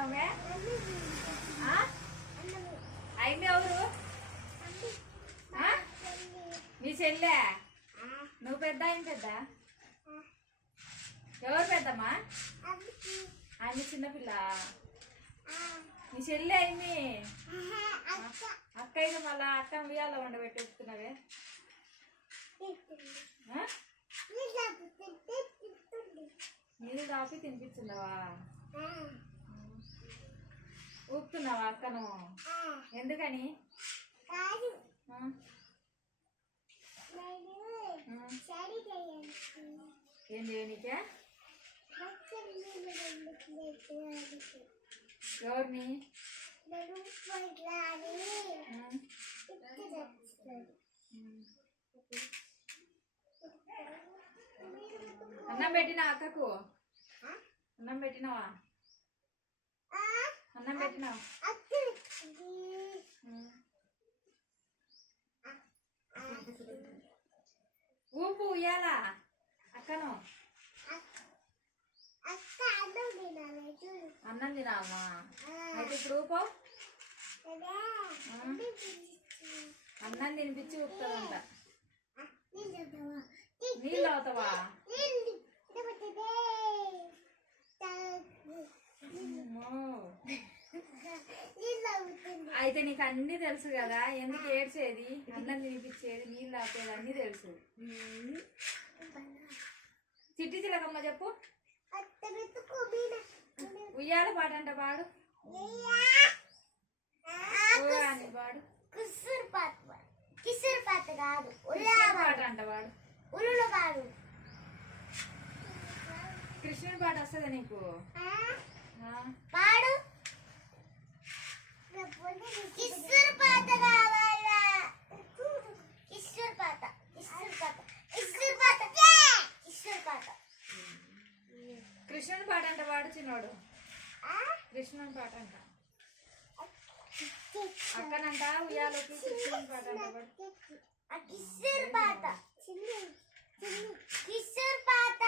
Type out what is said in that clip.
పెడుతున్నావే? అయింది ఎవరు? మీ చెల్లె? నువ్వు పెద్ద ఆయన పెద్ద? ఎవరు పెద్దమ్మా? ఆయన చిన్నపిల్ల. మీ చెల్లె అయింది అక్క అయితే మళ్ళా అక్క ఉయ్యాలో వండబెట్టేస్తున్నావే? నీళ్ళు తాపి తినిపిస్తున్నావా? ఊపుతున్నావా అక్కను? ఎందుకని? ఏం చేయనికే? ఎవరిని? అన్నం పెట్టినా అక్కకు? అన్నం పెట్టినావా? అన్నం పెట్టినావా? ఊపు ఉయ్యాలా అక్కను? అన్నం తినాలనా? అయితే ఇప్పుడు ఊపో. అన్నం తినిపించి ఊపుతుందంట. నీళ్ళు అవుతావా? అయితే నీకు అన్ని తెలుసు కదా, ఎందుకు ఏడ్చేది? అన్నం తినిపించేది, నీళ్ళు ఆపేది అన్ని తెలుసు. చిట్టి చిలకమ్మ చెప్పు. ఉయ్యాల పాట అంట పాడు. పాడు. పాట అంట పాడు. కృష్ణుడి పాట వస్తుందా నీకు? పాడు. కిస్సూర్ పాట కావాలా? కిస్సూర్ పాట, కిస్సూర్ పాట, కిస్సూర్ పాట, కిస్సూర్ పాట. కృష్ణుడి పాట అంట పాడు చిన్నోడు. కృష్ణుడి పాట అంట. అక్కనంట ఉయ్యాలకి కృష్ణుడి పాట అంట పాడు. కిస్సూర్ పాట, కిస్సూర్ పాట.